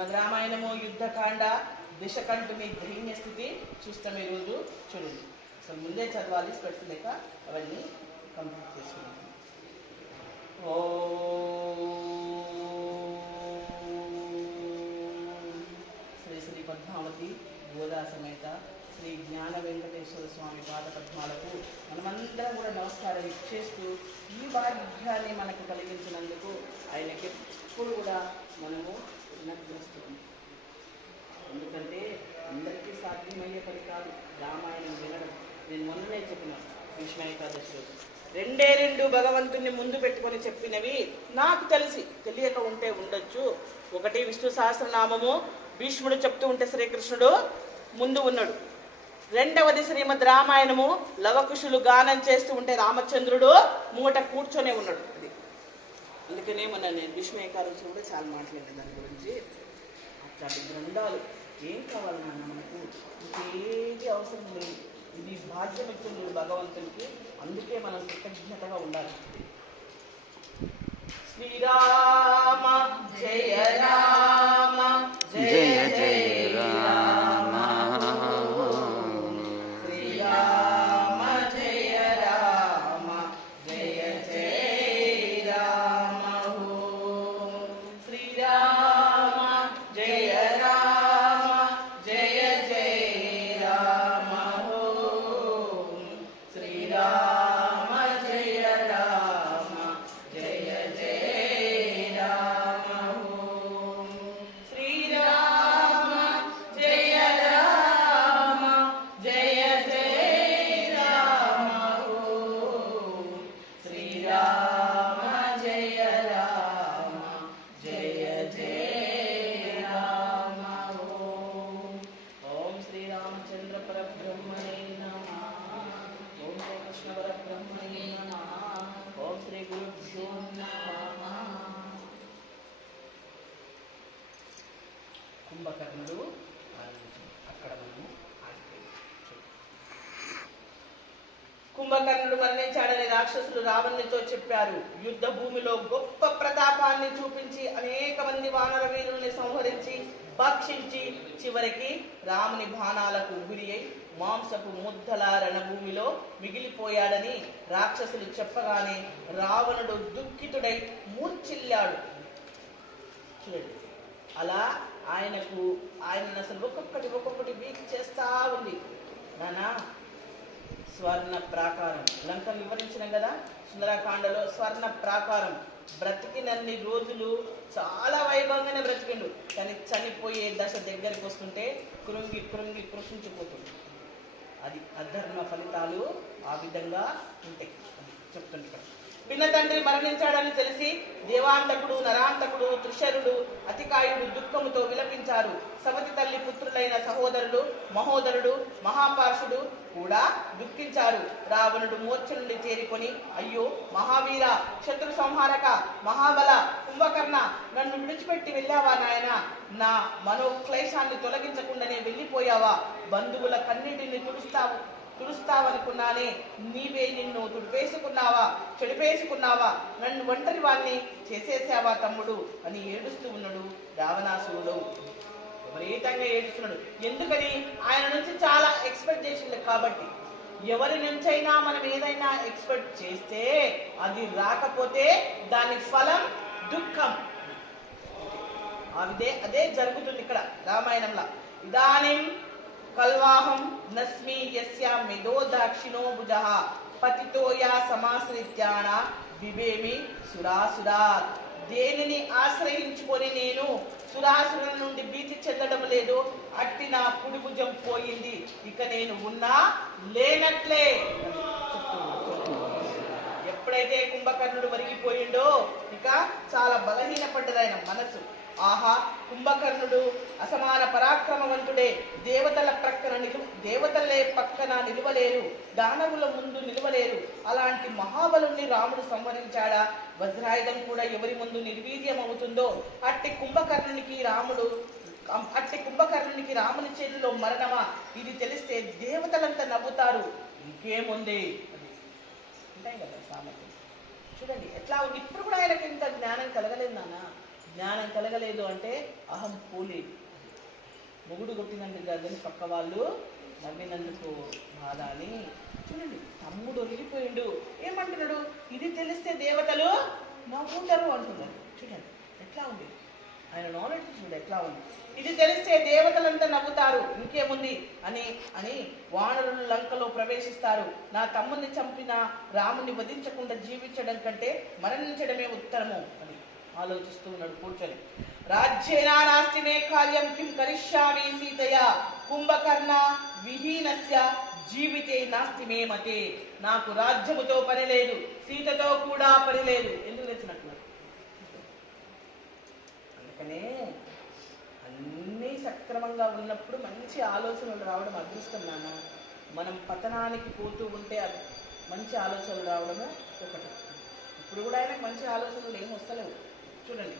శ్రీమద్ రామాయణము యుద్ధకాండ దిశకంఠుని ధైర్య స్థితి చూస్తాం ఈరోజు. చూడండి, అసలు ముందే చదవాలి స్పెట్స్ లేక అవన్నీ కంప్లీట్ చేసుకున్నాం. శ్రీ శ్రీ పద్మావతి గోదా సమేత శ్రీ జ్ఞాన వెంకటేశ్వర స్వామి పాద పద్మాలకు మనమందరం కూడా నమస్కారం చేస్తూ ఈ భాగ్యాన్ని మనకు కలిగించినందుకు ఆయనకి ఎప్పుడు కూడా మనము నమస్కరిస్తున్నాం. ఎందుకంటే అందరికీ సాధ్యమయ్యే పని కాదు రామాయణం వినడం. నేను మొన్ననే చెప్పినాను భీష్మ ఏకాదశి రోజు రెండు భగవంతుని ముందు పెట్టుకొని చెప్పినవి నాకు తెలియక ఉంటే ఉండొచ్చు. ఒకటి విష్ణు సహస్రనామము భీష్ముడు చెప్తూ ఉంటే శ్రీకృష్ణుడు ముందు ఉన్నాడు. రెండవది శ్రీమద్ రామాయణము లవకుశులు గానం చేస్తూ ఉంటే రామచంద్రుడు ముంగట కూర్చొనే ఉన్నాడు. అది అందుకనే నేను భీష్మ ఏకాదశి కూడా చాలా మాట్లాడాను దాని గురించి. అట్లాంటి గ్రంథాలు ఏం కావాలన్నా మనకు ఇంకేది అవసరం లేదు. ఇది భాగ్యం ఇస్తుంది భగవంతునికి. అందుకే మనం కృతజ్ఞతగా ఉండాలి. శ్రీరామ జయ రామ జయ జయ రామ, శ్రీరామ జయ రామ జయ జయ రామ, శ్రీరామ జయ రామ జయ జయ రామ, శ్రీరామ జయ రామ జయ జయ రామ, శ్రీరామ జయ రామ జయ జయ రామ, శ్రీరామ జయ రామ జయ జయ రామ. ఓం శ్రీరామచంద్ర పరబ్రహ్మణే నమః. ఓం శ్రీకృష్ణ పరబ్రహ్మణే నమః. ఓం శ్రీ గురుభ్యో నమః. కుంభకర్ణుడు అక్కడ మనము కుంభకర్ణుడు మరణించాడని రాక్షసులు రావణునితో చెప్పారు. యుద్ధ భూమిలో గొప్ప ప్రతాపాన్ని చూపించి అనేక మంది వానర వీరుల్ని సంహరించి భక్షించి చివరికి రాముని బాణాలకు గురి అయి మాంసపు ముద్దల రణభూమిలో మిగిలిపోయాడని రాక్షసులు చెప్పగానే రావణుడు దుఃఖితుడై మూర్ఛిల్లాడు. చూడండి, అలా ఆయనను అసలు ఒక్కొక్కటి వీక్ చేస్తా ఉంది. నానా స్వర్ణ ప్రాకారం లంకను వివరించినాం కదా సుందరకాండలో. స్వర్ణ ప్రాకారం బ్రతికినన్ని రోజులు చాలా వైభవంగానే బ్రతికిండు. కానీ చనిపోయే దశ దగ్గరికి వస్తుంటే కృంగి కృషించిపోతుంది. అది అధర్మ ఫలితాలు ఆ విధంగా ఉంటాయి చెప్తుంది ఇక్కడ. పిన్న తండ్రి మరణించాడని తెలిసి దేవాంతకుడు, నరాంతకుడు, త్రిశరుడు, అతికాయుడు దుఃఖముతో విలపించారు. సవతి తల్లి పుత్రులైన సహోదరుడు, మహోదరుడు, మహాపార్షుడు కూడా దుఃఖించారు. రావణుడు మోర్చ నుండి చేరుకొని, అయ్యో మహావీర, శత్రు సంహారక, మహాబల కుంభకర్ణ, నన్ను విడిచిపెట్టి వెళ్ళావా నాయన? నా మనోక్లేశాన్ని తొలగించకుండానే వెళ్ళిపోయావా? బంధువుల కన్నిటిని తుడుస్తావనుకున్నానే, నీవే నిన్ను తుడిపేసుకున్నావా, చెడిపేసుకున్నావా, నన్ను ఒంటరి వాణ్ణి చేసేసావా తమ్ముడు అని ఏడుస్తూ ఉన్నాడు రావణాసురుడు. విపరీతంగా ఏడుస్తున్నాడు. ఎందుకని? ఆయన నుంచి చాలా ఎక్స్పెక్ట్ చేసింది కాబట్టి. ఎవరి నుంచైనా మనం ఏదైనా ఎక్స్పెక్ట్ చేస్తే అది రాకపోతే దాని ఫలం దుఃఖం. అదే జరుగుతుంది ఇక్కడ రామాయణంలో. ఇదానిం కల్వాహం నస్మి యస్యా మెదో దాక్షిణో భుజః పతితోయా సమాశ్రిత్యాన బిబేమి సురాసురాత్. దేనిని ఆశ్రయించుకొని నేను సురాసురుల నుండి భీతి చెందడం లేదు. అట్టి నా కుడి భుజం పోయింది, ఇక నేను ఉన్నా లేనట్లే. ఎప్పుడైతే కుంభకర్ణుడు వరిగిపోయిండో ఇక చాలా బలహీనపడ్డది ఆయన మనసు. ఆహా, కుంభకర్ణుడు అసమాన పరాక్రమవంతుడే. దేవతలే పక్కన నిలువలేరు, దానవుల ముందు నిలువలేరు. అలాంటి మహాబలుని రాముడు సంహరించాడా? వజ్రాయుధం కూడా ఎవరి ముందు నిర్వీర్యం అవుతుందో అట్టి కుంభకర్ణునికి రాముని చేతిలో మరణమా? ఇది తెలిస్తే దేవతలంతా నవ్వుతారు. ఇంకేముంది ఉంటాయి కదా సామెతలు. చూడండి ఎట్లా ఉంది. ఇప్పుడు కూడా ఆయనకి ఇంత జ్ఞానం కలగలేదు నాన్న. జ్ఞానం కలగలేదు అంటే అహం పోలేదు. మొగుడు కొట్టినందుకు కాదని పక్క వాళ్ళు నవ్వినందుకు బాధ అని. చూడండి, తమ్ముడు ఒరిగిపోయిండు. ఏమంటున్నాడు? ఇది తెలిస్తే దేవతలు నవ్వుతారు అంటున్నాడు. చూడండి ఎట్లా ఉంది ఆయన నాలెడ్జ్, చూడు ఎట్లా ఉంది. ఇది తెలిస్తే దేవతలంతా నవ్వుతారు, ఇంకేముంది అని అని వానరులు లంకలో ప్రవేశిస్తారు. నా తమ్ముని చంపిన రాముని వధించకుండా జీవించడం కంటే మరణించడమే ఉత్తరము అని ఆలోచిస్తూ ఉన్నాడు కూర్చొని. రాజ్యేనా నాస్తి మే కార్యం కిం కరిష్యామి సీతయ కుంభకర్ణ విహీనస్య జీవితే నాస్తి మే మతే. నాకు రాజ్యముతో పని లేదు, సీతతో కూడా పని లేదు. ఎందుకు తెచ్చినట్లు? అందుకనే అన్నీ సక్రమంగా ఉన్నప్పుడు మంచి ఆలోచనలు రావడం అదృష్టం నాన్న. మనం పతనానికి పోతూ ఉంటే మంచి ఆలోచనలు రావడము ఒకటి. ఇప్పుడు కూడా ఆయనకు మంచి ఆలోచనలు ఏమి వస్తలేవు. చూడండి,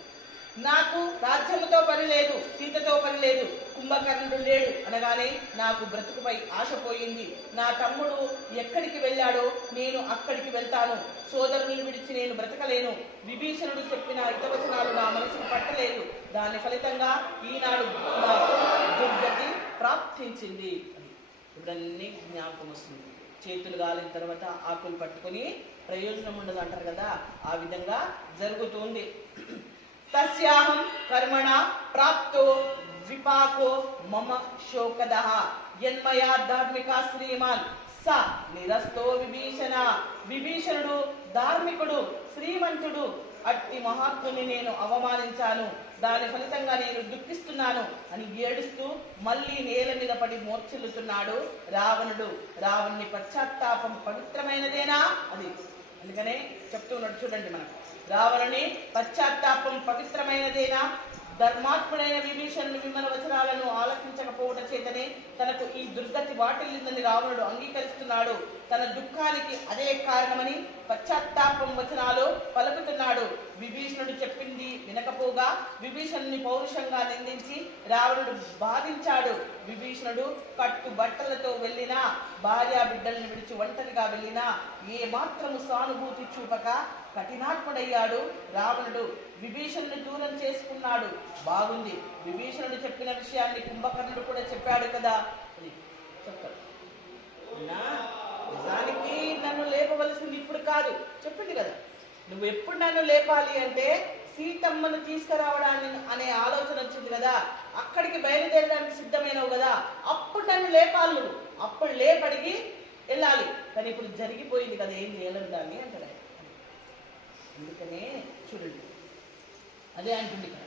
నాకు రాజ్యముతో పని లేదు, సీతతో పని లేదు, కుంభకర్ణుడు లేడు అనగానే నాకు బ్రతుకుపై ఆశ పోయింది. నా తమ్ముడు ఎక్కడికి వెళ్ళాడో నేను అక్కడికి వెళ్తాను. సోదరుని విడిచి నేను బ్రతకలేను. విభీషణుడు చెప్పిన హితవచనాలు నా మనసుకు పట్టలేదు. దాని ఫలితంగా ఈనాడు నాకు దుర్గతి ప్రాప్తించింది. ఇప్పుడన్నీ జ్ఞాపకం వస్తుంది. చేతులు గాలిన తర్వాత ఆకులు పట్టుకొని ప్రయోజనం ఉండదు అంటారు కదా, ఆ విధంగా జరుగుతుంది. తస్యాహం కర్మణ ప్రాప్తో విపాకో మమ శోకదః యన్మయా ధార్మిక శ్రీమాన్ స నిరస్తో విభీషణ. విభీషణుడు ధార్మికుడు, శ్రీమంతుడు. అట్టి మహాత్ముని నేను అవమానించాను. దాని ఫలితంగా నేను దుఃఖిస్తున్నాను అని ఏడుస్తూ మళ్ళీ నేల మీద పడి మోర్చిల్లుతున్నాడు రావణుడు. రావణుని పశ్చాత్తాపం పవిత్రమైనదేనా? అది అందుకనే చెప్తున్నాడు. చూడండి, మనకు రావణుని పశ్చాత్తాపం పవిత్రమైనదేనా? ధర్మాత్ముడైన విభీషణుని విమల వచనాలను ఆలకించకపోవడం చేతనే తనకు ఈ దుర్గతి వాటిల్లిందని రావణుడు అంగీకరిస్తున్నాడు. తన దుఃఖానికి అదే కారణమని పశ్చాత్తాపం వచనాలు పలుకుతున్నాడు. విభీషణుడు చెప్పింది వినకపోగా విభీషణుని పౌరుషంగా నిందించి రావణుడు బాధించాడు. విభీషణుడు కట్టు బట్టలతో వెళ్ళినా, భార్యా బిడ్డల్ని విడిచి ఒంటరిగా వెళ్ళినా ఏ మాత్రము సానుభూతి చూపక కఠినాత్ముడయ్యాడు రావణుడు. విభీషణుని దూరం చేసుకున్నాడు. బాగుంది, విభీషణుడు చెప్పిన విషయాన్ని కుంభకర్ణుడు కూడా చెప్పాడు కదా అని చెప్తాడు. నిజానికి నన్ను లేపవలసింది ఇప్పుడు కాదు, చెప్పింది కదా. నువ్వు ఎప్పుడు నన్ను లేపాలి అంటే సీతమ్మను తీసుకురావడాన్ని అనే ఆలోచన వచ్చింది కదా, అక్కడికి బయలుదేరడానికి సిద్ధమైనవు కదా, అప్పుడు నన్ను లేపాలి. నువ్వు అప్పుడు లేపడిగి వెళ్ళాలి. కానీ ఇప్పుడు జరిగిపోయింది కదా, ఏం చేయలేదు దాన్ని అంటారు. అందుకనే చూడండి, అదే అంటుంది కదా,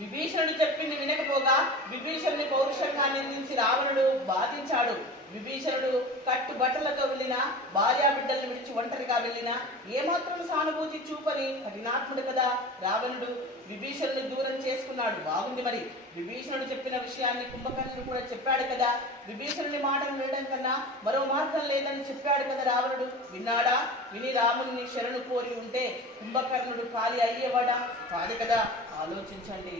విభీషణుడు చెప్పింది వినకపోగా విభీషణుని పౌరుషంగా నిందించి రావణుడు బాధించాడు. విభీషణుడు కట్టు బట్టలతో వెళ్ళినా, భార్యా బిడ్డల్ని విడిచి ఒంటరిగా వెళ్ళినా ఏమాత్రం సానుభూతి చూపని కఠినాత్ముడు కదా రావణుడు. విభీషణుని దూరం చేసుకున్నాడు. బాగుంది, మరి విభీషణుడు చెప్పిన విషయాన్ని కుంభకర్ణుడు కూడా చెప్పాడు కదా. విభీషణుని మాటను వినడం కన్నా మరో మార్గం లేదని చెప్పాడు కదా రావణుడు. విన్నాడా? విని రాముని శరణు కోరి ఉంటే కుంభకర్ణుడు ఖాళీ అయ్యేవాడా? కాదు కదా. ఆలోచించండి.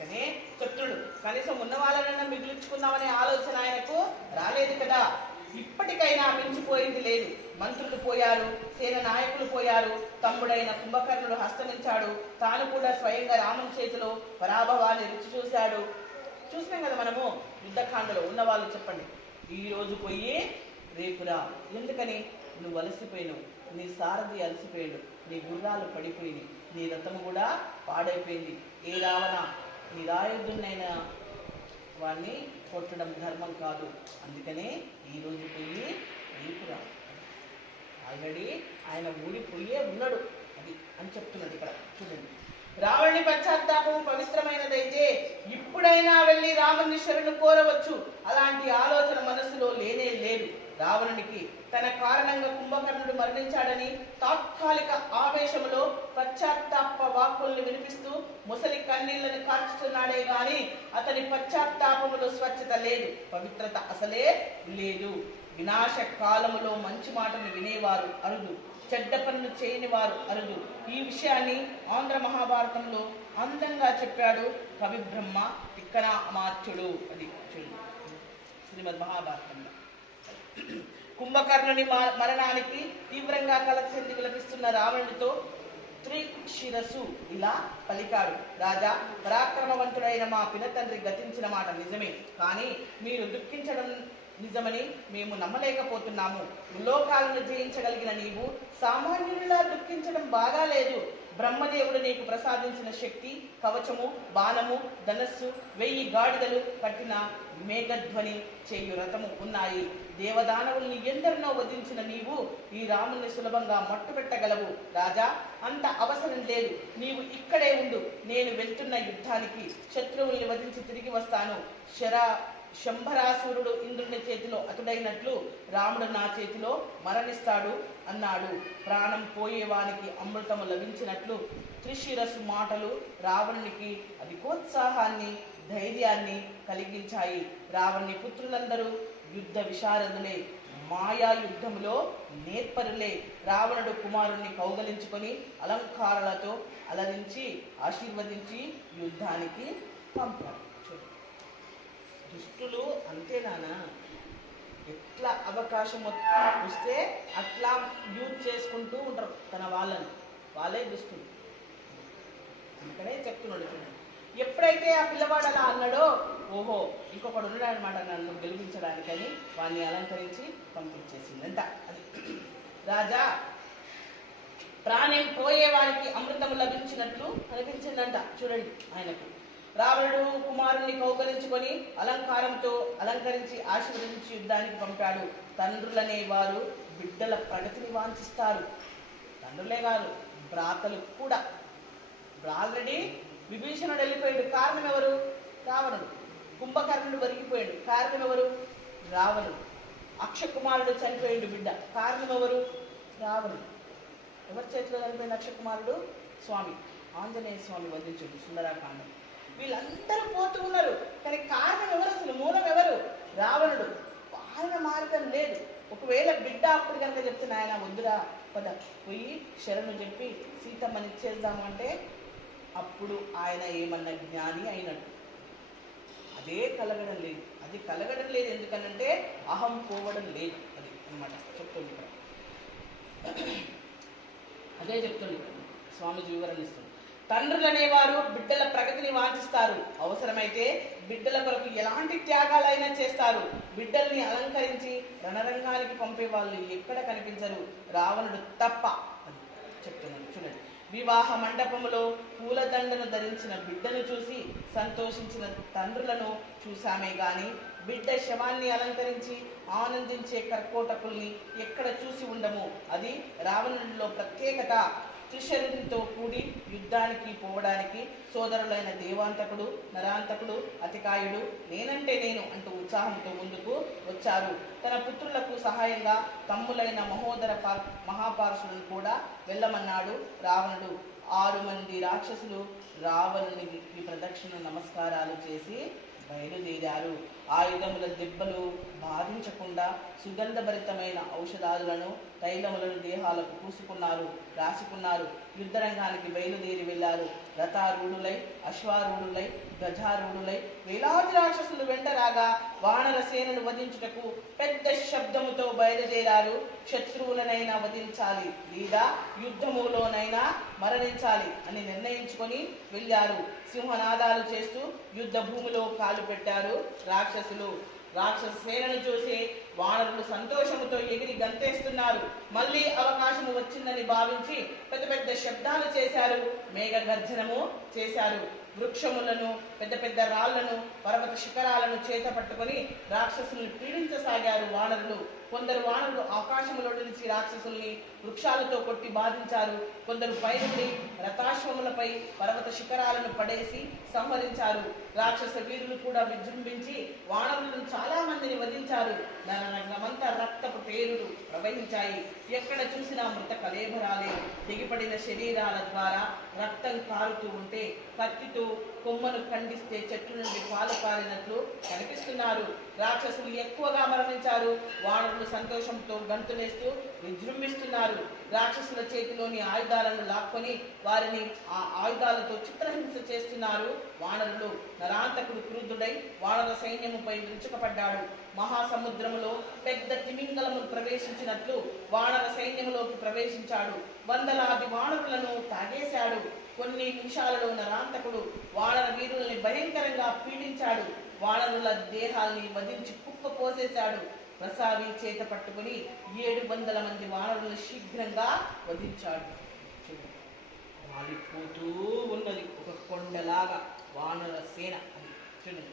అందుకనే చెప్తుడు, కనీసం ఉన్న వాళ్ళనైనా మిగిలించుకుందామనే ఆలోచన ఆయనకు రాలేదు కదా. ఇప్పటికైనా మించిపోయింది లేదు. మంత్రులు పోయారు, సేన నాయకులు పోయారు, తమ్ముడైన కుంభకర్ణుడు హస్తమించాడు. తాను కూడా స్వయంగా రాముని చేతిలో పరాభవాన్ని రుచి చూశాడు. చూసినాం కదా మనము యుద్ధకాండలో. ఉన్న వాళ్ళు చెప్పండి, ఈ రోజు పోయి రేపురా. ఎందుకని? నువ్వు అలసిపోయినావు, నీ సారథి అలసిపోయాడు, నీ గుర్రాలు పడిపోయినాయి, నీ రథము కూడా పాడైపోయింది. ఏ రావణ, నిరాయుధునైన వాడిని కొట్టడం ధర్మం కాదు. అందుకనే ఈరోజు పోయి రేపురా. ఆల్రెడీ ఆయన ఊడిపోయే ఉన్నాడు అది అని చెప్తున్నాడు ఇక్కడ. చూడండి, రావణుని పశ్చాత్తాపం పవిత్రమైనదైతే ఇప్పుడైనా వెళ్ళి రాముని శరణు కోరవచ్చు. అలాంటి ఆలోచన మనసులో లేనే లేదు రావణునికి. తన కారణంగా కుంభకర్ణుడు మరణించాడని తాత్కాలిక ఆవేశములో పశ్చాత్తాప వాక్కుల్ని వినిపిస్తూ ముసలి కన్నీళ్లను కార్చుతున్నాడే గాని అతని పశ్చాత్తాపములో స్వచ్ఛత లేదు, పవిత్రత అసలే లేదు. వినాశ కాలములో మంచి మాటలు వినేవారు అరుదు, చెడ్డ పనులు చేయని వారు అరుదు. ఈ విషయాన్ని ఆంధ్ర మహాభారతంలో అందంగా చెప్పాడు కవి బ్రహ్మ తిక్కన అమాత్యుడు. అది చూడండి శ్రీమద్ మహాభారతంలో. కుంభకర్ణుని మరణానికి తీవ్రంగా కలత చెంది విలపిస్తున్న రావణుడితో త్రిశిరసు ఇలా పలికాడు. రాజా, పరాక్రమవంతుడైన మా పినతండ్రి గతించిన మాట నిజమే, కానీ మీరు దుఃఖించడం నిజమని మేము నమ్మలేకపోతున్నాము. లోకాలను జయించగలిగిన నీవు సామాన్యునిలా దుఃఖించడం బాగాలేదు. బ్రహ్మదేవుడు నీకు ప్రసాదించిన శక్తి, కవచము, బాణము, ధనస్సు, 1000 గాడిదలు కట్టిన మేఘధ్వని చేయు రథము ఉన్నాయి. దేవదానవుల్ని ఎందరినో వధించిన నీవు ఈ రాముని సులభంగా మట్టుపెట్టగలవు. రాజా, అంత అవసరం లేదు. నీవు ఇక్కడే ఉండు. నేను వెళ్తున్న యుద్ధానికి శత్రువుల్ని వధించి తిరిగి వస్తాను. శంభరాసురుడు ఇంద్రుని చేతిలో అతుడైనట్లు రాముడు నా చేతిలో మరణిస్తాడు అన్నాడు. ప్రాణం పోయేవానికి అమృతము లభించినట్లు త్రిశిరసు మాటలు రావణునికి అధికోత్సాహాన్ని, ధైర్యాన్ని కలిగించాయి. రావణుని పుత్రులందరూ యుద్ధ విశారదులే, మాయా యుద్ధములో నేర్పరులే. రావణుడు కుమారుణ్ణి కౌగలించుకొని అలంకారాలతో అలరించి ఆశీర్వదించి యుద్ధానికి పంపాడు. దుష్టులు అంతేనానా, ఎట్లా అవకాశం వస్తే అట్లా యూజ్ చేసుకుంటూ ఉంటారు తన వాళ్ళే దుష్టులు. అందుకనే చెప్తున్నాడు చూడండి. ఎప్పుడైతే ఆ పిల్లవాడు అలా అన్నాడో, ఓహో ఇంకొకడు ఉన్నాడు అనమాట నన్ను గెలిపించడానికని వాడిని అలంకరించి పంపించేసిందంట. అది రాజా, ప్రాణం పోయేవాడికి అమృతం లభించినట్లు అనిపించిందంట. చూడండి, ఆయనకు రావణుడు కుమారుణ్ణి కౌగలించుకొని అలంకారంతో అలంకరించి ఆశీర్వదించి యుద్ధానికి పంపాడు. తండ్రులనే వారు బిడ్డల ప్రగతిని వాంఛిస్తారు. తండ్రులే కాదు, భ్రాతలు కూడా. ఆల్రెడీ విభీషణుడు వెళ్ళిపోయాడు, కారణం ఎవరు? రావణుడు. కుంభకర్ణుడు వరిగిపోయాడు, కారణం ఎవరు? రావణుడు. అక్షకుమారుడు చనిపోయాడు బిడ్డ, కారణం ఎవరు? రావణుడు. ఎవరి చేతిలో చనిపోయిన అక్షకుమారుడు? స్వామి ఆంజనేయ స్వామి వధించాడు సుందరాకాండం. వీళ్ళందరూ పోతూ ఉన్నారు, కానీ కారణం ఎవరు? అసలు మూలం ఎవరు? రావణుడు. ఆయన మార్గం లేదు. ఒకవేళ బిడ్డ అప్పుడు కనుక చెప్తున్నా, ఆయన వద్దురా పద పోయి శరణు చెప్పి సీతమ్మని ఇచ్చేద్దాము అంటే అప్పుడు ఆయన ఏమన్నా జ్ఞాని అయినట్టు. అదే కలగడం లేదు. అది కలగడం లేదు ఎందుకనంటే అహం పోవడం లేదు. అది అనమాట చెప్తుంది ఇక్కడ. అదే చెప్తుంది స్వామిజీ వివరణ ఇస్తుంది. తండ్రులు అనేవారు బిడ్డల ప్రగతిని వాంఛిస్తారు. అవసరమైతే బిడ్డల కొరకు ఎలాంటి త్యాగాలైనా చేస్తారు. బిడ్డల్ని అలంకరించి రణరంగానికి పంపే వాళ్ళు ఎక్కడ కనిపించరు, రావణుడు తప్ప. అని చెప్తున్నాడు చూడండి. వివాహ మండపములో పూలదండను ధరించిన బిడ్డను చూసి సంతోషించిన తండ్రులను చూసామే గాని బిడ్డ శవాన్ని అలంకరించి ఆనందించే కర్కోటకుల్ని ఎక్కడ చూసి ఉండము. అది రావణుడిలో ప్రత్యేకత. త్రిశరునితో కూడి యుద్ధానికి పోవడానికి సోదరులైన దేవాంతకుడు, నరాంతకుడు, అతికాయుడు నేనంటే నేను అంటూ ఉత్సాహంతో ముందుకు వచ్చారు. తన పుత్రులకు సహాయంగా తమ్ములైన మహాపారుషులను కూడా వెళ్ళమన్నాడు రావణుడు. 6 మంది రాక్షసులు రావణునికి ప్రదక్షిణ నమస్కారాలు చేసి బయలుదేరారు. ఆయుధముల దెబ్బలు బాధించకుండా సుగంధభరితమైన ఔషధాలను, తైలములను దేహాలకు పూసుకున్నారు, రాసుకున్నారు. యుద్ధరంగానికి బయలుదేరి వెళ్లారు. రథారూఢులై, అశ్వారూఢులై, గజారూఢులై వేలాది రాక్షసులు వెంటరాగా వానర సేనను వధించుటకు పెద్ద శబ్దముతో బయలుదేరారు. శత్రువులనైనా వధించాలి లేదా యుద్ధములోనైనా మరణించాలి అని నిర్ణయించుకొని వెళ్ళారు. సింహనాదాలు చేస్తూ యుద్ధ భూమిలో కాలు పెట్టారు రాక్షసులు. రాక్షస సేనను చూసి వానరులు సంతోషముతో ఎగిరి గంతేస్తున్నారు. మళ్ళీ అవకాశము వచ్చిందని భావించి పెద్ద పెద్ద శబ్దాలు చేశారు, మేఘ గర్జనము చేశారు. వృక్షములను, పెద్ద పెద్ద రాళ్లను, పర్వత శిఖరాలను చేత పట్టుకొని రాక్షసుల్ని పీడించసాగారు వానరులు. కొందరు వానరులు ఆకాశములో నిలిచి రాక్షసుల్ని వృక్షాలతో కొట్టి బాధించారు. కొందరు పైనుండి రథాశ్వములపై పర్వత శిఖరాలను పడేసి సంహరించారు. రాక్షస వీరులు కూడా విజృంభించి వానరులను చాలా మందిని వధించారు. రణరంగమంతా రక్తపు పేరులు ప్రవహించాయి. ఎక్కడ చూసినా మృత కలేబరాలే. తెగిపడిన శరీరాల ద్వారా రక్తం కారుతూ ఉంటే కత్తితో కొమ్మను ఖండిస్తే చెట్టు నుండి పాలు పారినట్లు కనిపిస్తున్నారు. రాక్షసులు ఎక్కువగా మరణించారు. వానరులు సంతోషంతో గంతులేస్తూ విజృంభిస్తున్నారు. రాక్షసుల చేతిలోని ఆయుధాలను లాక్కొని వారిని ఆ ఆయుధాలతో చిత్రహింస చేస్తున్నారు వానరులు. నరాంతకుడు క్రుద్ధుడై వానర సైన్యముపై విరుచుకపడ్డాడు. మహాసముద్రములో పెద్ద తిమింగలము ప్రవేశించినట్లు వానర సైన్యములో సముద్రంలోకి ప్రవేశించాడు. వందలాది వానరులను తాగేశాడు. కొన్ని నిమిషాలలో నరాంతకుడు వానర వీరుల్ని భయంకరంగా పీడించాడు. వానరుల దేహాల్ని వధించి కుప్ప పోసేశాడు. ప్రసావి చేత పట్టుకుని 700 మంది వానరులను శీఘ్రంగా వధించాడు. వాలిపోతూ ఉన్నది ఒక కొండలాగా వానర సేన. అది చూడండి.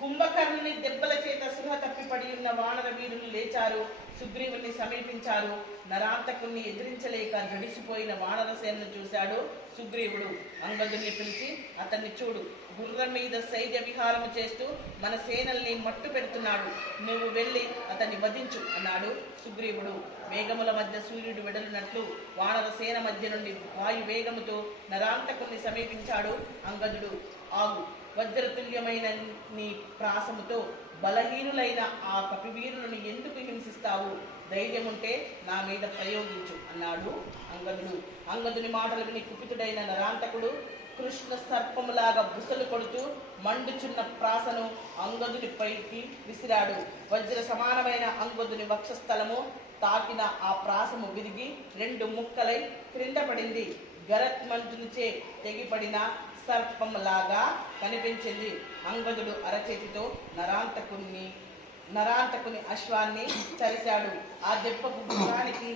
కుంభకర్ణుని దెబ్బల చేత సృహ తప్పిపడి ఉన్న వానర వీరులు లేచారు. సుగ్రీవుని సమీపించారు. నరాంతకుణ్ణి ఎదిరించలేక జడిసిపోయిన వానర సేనను చూశాడు సుగ్రీవుడు. అంగదుని పిలిచి, అతన్ని చూడు, గుర్రం మీద సైన్య విహారము చేస్తూ మన సేనల్ని మట్టు పెడుతున్నాడు. నువ్వు వెళ్ళి అతన్ని వధించు అన్నాడు సుగ్రీవుడు. వేగముల మధ్య సూర్యుడు వెడలినట్లు వానర సేన మధ్య నుండి వాయు వేగముతో నరాంతకుణ్ణి సమీపించాడు అంగదుడు. ఆగు, వజ్రతుల్యమైన నీ ప్రాసముతో బలహీనులైన ఆ కపివీరులను ఎందుకు హింసిస్తావు? ధైర్యం ఉంటే నా మీద ప్రయోగించు అన్నాడు అంగదుడు. అంగదుని మాటలు విని కుపితుడైన నరాంతకుడు కృష్ణ సర్పములాగా బుసలు కొడుతూ మండుచున్న ప్రాసను అంగదుని పైకి విసిరాడు. వజ్ర సమానమైన అంగదుని వక్షస్థలము తాకిన ఆ ప్రాసము విరిగి 2 ముక్కలై క్రింద పడింది. గరత్మంతునిచే తెగిపడిన సర్పంలాగా కనిపించింది. అంగదుడు అరచేతితో నరాంతకుని అశ్వాన్ని చరిశాడు. ఆ దెబ్బకు గుర్రానికి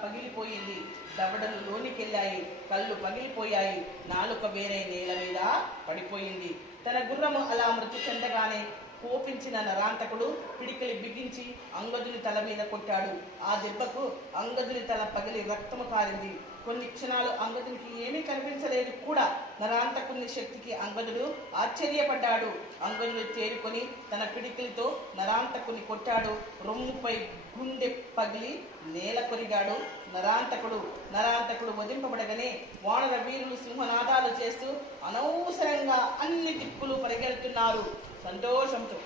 పగిలిపోయింది. దవడలు లోనికెళ్ళాయి. కళ్ళు పగిలిపోయాయి. నాలుక వేరే నేల మీద పడిపోయింది. తన గుర్రము అలా మృతి చెందగానే కోపించిన నరాంతకుడు పిడికిలి బిగించి అంగదుని తల మీద కొట్టాడు. ఆ దెబ్బకు అంగదుని తల పగిలి రక్తము కారింది. కొన్ని క్షణాలు అంగదునికి ఏమీ కనిపించలేదు కూడా. నరాంతకుని శక్తికి అంగదుడు ఆశ్చర్యపడ్డాడు. అంగదుడు తేరుకొని తన పిడికిలితో నరాంతకుని కొట్టాడు. రొమ్ముపై గుండె పగిలి నేల కొరిగాడు నరాంతకుడు వధింపబడగానే వానర వీరులు సింహనాదాలు చేస్తూ అనవసరంగా అన్ని దిక్కులు పరిగెడుతున్నారు. సంతోషంతో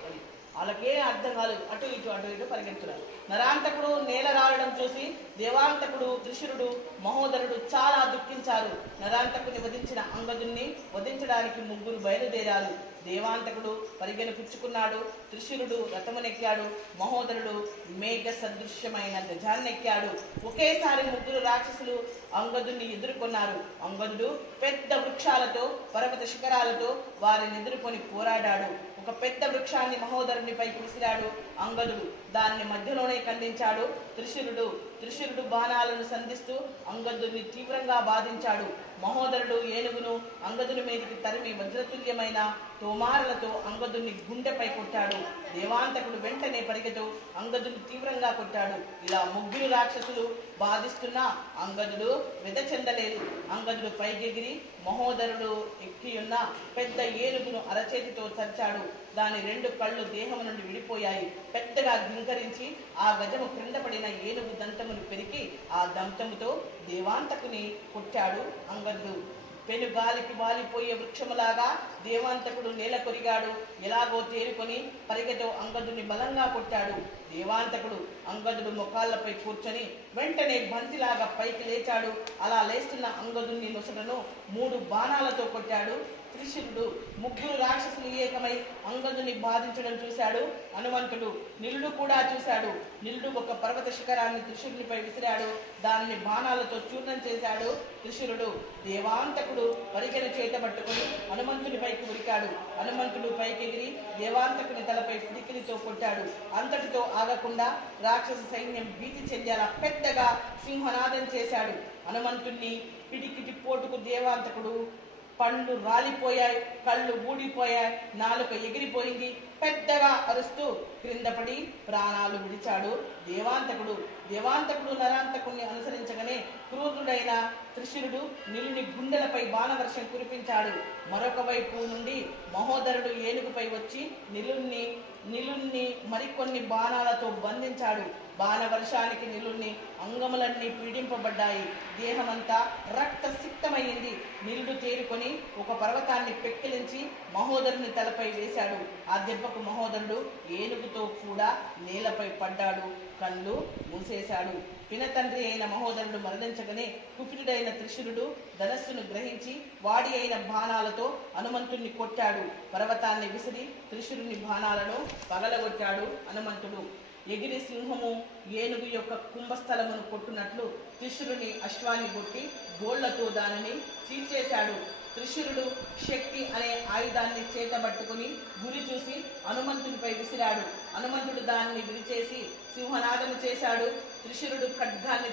వాళ్ళకే అర్థం కాదు. అటు ఇటు పరిగెత్తున్నారు. నరాంతకుడు నేల రావడం చూసి దేవాంతకుడు, త్రిశిరుడు, మహోదరుడు చాలా దుఃఖించారు. నరాంతకుని వధించిన అంగదుని వధించడానికి 3 బయలుదేరారు. దేవాంతకుడు పరిగెను పుచ్చుకున్నాడు. త్రిశిరుడు రథమునెక్కాడు. మహోదరుడు మేఘ సదృశ్యమైన గజాన్నెక్కాడు. ఒకేసారి 3 రాక్షసులు అంగదుని ఎదుర్కొన్నారు. అంగదుడు పెద్ద వృక్షాలతో, పర్వత శిఖరాలతో వారిని ఎదుర్కొని పోరాడాడు. ఒక పెద్ద వృక్షాన్ని మహోదరుని పైకి విసిరాడు అంగదుడు. దాన్ని మధ్యలోనే ఖండించాడు త్రిశిరుడు బాణాలను సంధిస్తూ అంగదుని తీవ్రంగా బాధించాడు. మహోదరుడు ఏనుగును అంగదుని మీదకి తరిమి వజ్రతుల్యమైన తోమారులతో అంగదుని గుండెపై కొట్టాడు. దేవాంతకుడు వెంటనే పరిగెత్తు అంగదుని తీవ్రంగా కొట్టాడు. ఇలా 3 రాక్షసులు బాధిస్తున్నా అంగదుడు వెద చెందలేదు. అంగదుడు పైకెగిరి మహోదరుడు ఎక్కియున్న పెద్ద ఏనుగును అరచేతితో చరిచాడు. దాని 2 కళ్ళు దేహం నుండి విడిపోయాయి. పెద్దగా గింకరించి ఆ గజము క్రింద పడిన ఏనుగు దంతమును పెరికి ఆ దంతముతో దేవాంతకుని కొట్టాడు అంగదుడు. పెనుగాలికి వాలిపోయే వృక్షములాగా దేవాంతకుడు నేల కొరిగాడు. ఎలాగో తేరుకొని పరిగెతో అంగదుని బలంగా కొట్టాడు. దేవాంతకుడు అంగదుడు మొకాళ్లపై కూర్చొని వెంటనే బంతిలాగా పైకి లేచాడు. అలా లేస్తున్న అంగదుని నొసటను 3 బాణాలతో కొట్టాడు త్రిశిరుడు. 3 రాక్షసులు ఏకమై అంగదుని బాధించడం చూశాడు హనుమంతుడు. నిలుడు కూడా చూశాడు. నిలుడు ఒక పర్వత శిఖరాన్ని త్రిశిరునిపై విసిరాడు. దాన్ని బాణాలతో చూర్ణం చేశాడు త్రిశిరుడు. దేవాంతకుడు పరిగెను చేత పట్టుకుని హనుమంతుని పైకి ఉరికాడు. హనుమంతుడు పైకెగిరి దేవాంతకుని తలపై పిడికిలితో కొట్టాడు. అంతటితో ఆగకుండా రాక్షస సైన్యం భీతి చెందేలా పెద్దగా సింహనాదం చేశాడు. హనుమంతుణ్ణి పిడికిటి పోటుకు దేవాంతకుడు పండ్లు రాలిపోయాయి, కళ్ళు ఊడిపోయాయి, నాలుక ఎగిరిపోయింది. పెద్దగా అరుస్తూ క్రిందపడి ప్రాణాలు విడిచాడు దేవాంతకుడు నరాంతకుణ్ణి అనుసరించగానే క్రూరుడైన త్రిశిరుడు నిలుని గుండెలపై బాణవర్షం కురిపించాడు. మరొక వైపు నుండి మహోదరుడు ఏనుగుపై వచ్చి నిలుణ్ణి మరికొన్ని బాణాలతో బంధించాడు. బాణవర్షానికి నిలుణ్ణి అంగములన్నీ పీడింపబడ్డాయి. దేహమంతా రక్తసిక్తమైంది. నిలుడు తేరుకొని ఒక పర్వతాన్ని పెక్కిలించి మహోదరుని తలపై వేశాడు. ఆ దెబ్బకు మహోదరుడు ఏనుగుతో కూడా నేలపై పడ్డాడు. కళ్ళు మూసేశాడు. పినతండ్రి అయిన మహోదరుడు మరణించగానే కుపితుడైన త్రిశిరుడు ధనస్సును గ్రహించి వాడి అయిన బాణాలతో హనుమంతుణ్ణి కొట్టాడు. పర్వతాన్ని విసిరి త్రిశిరుని బాణాలను పగలగొట్టాడు హనుమంతుడు. ఎగిరి సింహము ఏనుగు యొక్క కుంభస్థలమును కొట్టునట్లు త్రిశురుని అశ్వాన్ని కొట్టి గోళ్లతో దానిని చీల్చేశాడు. త్రిశురుడు శక్తి అనే ఆయుధాన్ని చేతబట్టుకుని గురి చూసి హనుమంతునిపై విసిరాడు. హనుమంతుడు దాన్ని విరిచేసి సింహనాదము చేశాడు. త్రిశురుడు ఖడ్గాన్ని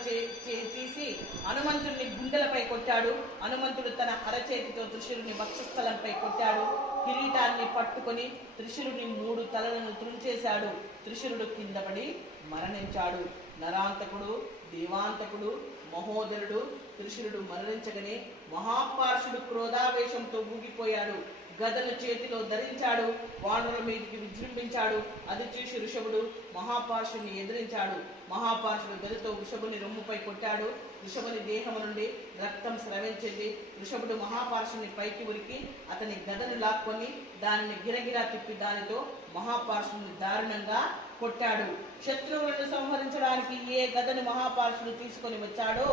తీసి హనుమంతుడిని గుండెలపై కొట్టాడు. హనుమంతుడు తన అరచేతితో త్రిశురుని వక్షస్థలంపై కొట్టాడు. కిరీటాన్ని పట్టుకొని త్రిశురుని 3 తలలను త్రుంచేశాడు. త్రిశురుడు కిందపడి మరణించాడు. నరాంతకుడు, దేవాంతకుడు, మహోదరుడు త్రిశురుడు మరణించగానే మహాపార్షుడు క్రోధావేశంతో ఊగిపోయాడు. గదను చేతిలో ధరించాడు. వానరుల మీదకి విజృంభించాడు. అది చూసి ఋషభుడు మహాపార్షుని ఎదిరించాడు. మహాపార్షుడు గదతో వృషభుని రొమ్ముపై కొట్టాడు. వృషభుని దేహము నుండి రక్తం స్రవించింది. వృషభుడు మహాపార్షుని పైకి ఉరికి అతని గదను లాక్కొని దానిని గిరగిరా తిప్పి దానితో మహాపార్షుని దారుణంగా కొట్టాడు. శత్రువులను సంహరించడానికి ఏ గదను మహాపార్షుడు తీసుకొని వచ్చాడో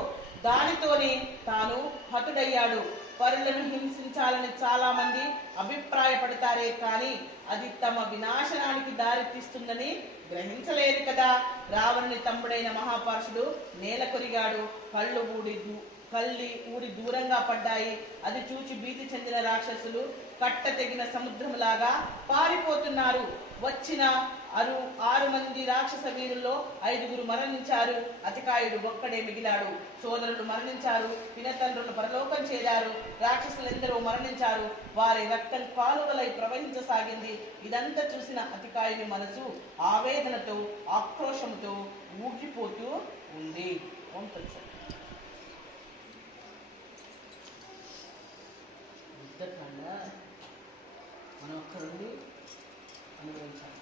దానితోనే తాను హతుడయ్యాడు. పరులను హింసించాలని చాలా మంది అభిప్రాయపడతారే కానీ అది తమ వినాశనానికి దారి తీస్తుందని గ్రహించలేదు కదా. రావణుని తమ్ముడైన మహాపార్షుడు నేల కొరిగాడు. కళ్ళి ఊరి దూరంగా పడ్డాయి. అది చూచి భీతి చెందిన రాక్షసులు కట్ట తెగిన సముద్రంలాగా పారిపోతున్నారు. వచ్చిన 6 మంది రాక్షస వీరుల్లో 5 మరణించారు. అతికాయుడు ఒక్కడే మిగిలాడు. సోదరులు మరణించారు. పినతండ్రులు పరలోకం చేరారు. రాక్షసులెందరో మరణించారు. వారి రక్తం కాలువలై ప్రవహించసాగింది. ఇదంతా చూసిన అతికాయుని మనసు ఆవేదనతో ఆక్రోశంతో ఊగిపోతూ ఉంది. యుద్ధకాండ మనం ఒక్కరుండి అనుభవించాలి.